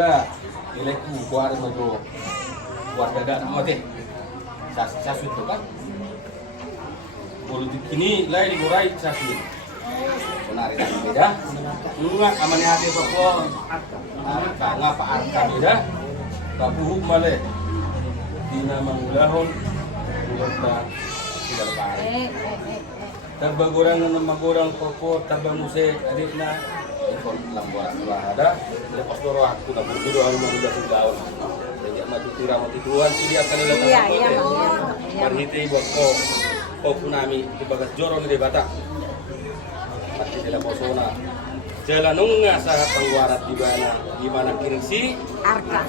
Nilaiku kuar mago kuar daga nama teh sasu itu kan politik ini lain digurai sasu benar itu beda enggak amannya hati pokok ngapa arka beda tabuh male dina mangulahon ulata tidak baik tabagorang magorang pokok tabamuse adikna ikon lambuan ada lepas doro aku tak berdua harus mengudah segaun jadi mati tirang mati tuan sini akan dilakukan marhiti buat ko punami di bagas jorong di batak pasti tidak posona jalan nunga saat pengwarat di mana kini si arka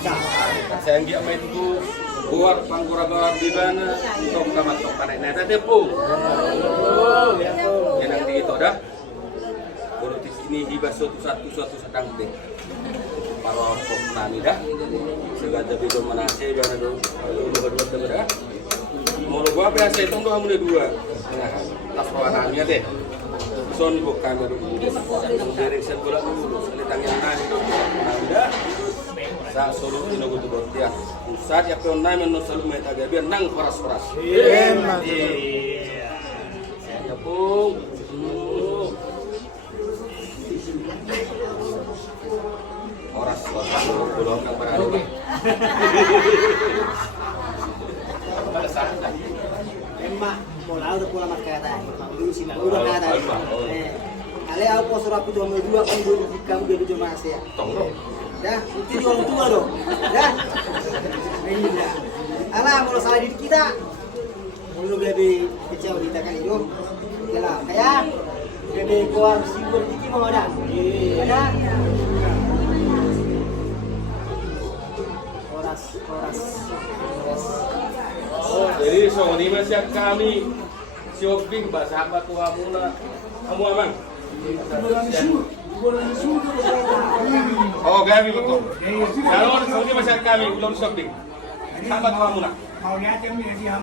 saya nggak mau itu buat panggurat di mana untuk kamat tok panen neta tepung yang di itu dah politik ini hibah suatu sedang deh para nami dah segala video mana saya biar ada berdua berdua mau gua apa saya tunggu kamu dua tas rawanannya deh son bukan direksi bola dulu selitang yang nani dah sa solo ini gue tuh dia saat ya pun nami menusuk meta biar nang keras iya ya pun oras belum yang berani pada saat emak mau lalu pulang makata dulu sih udah kata kali aku pos rapi dua dua kan kamu dia bikin masih ya dah itu di orang tua dong dah ini dah alah kalau salah diri kita kalau bebe kecewa kita kan itu jelas kayak bebe keluar sibuk dikit mau ada Oras. Oh, jadi Sony masih kami shopping bahasa apa tuh kamu aman? Oh, kami betul. Kalau Sony masih kami belum shopping. Apa tuh kamu nak?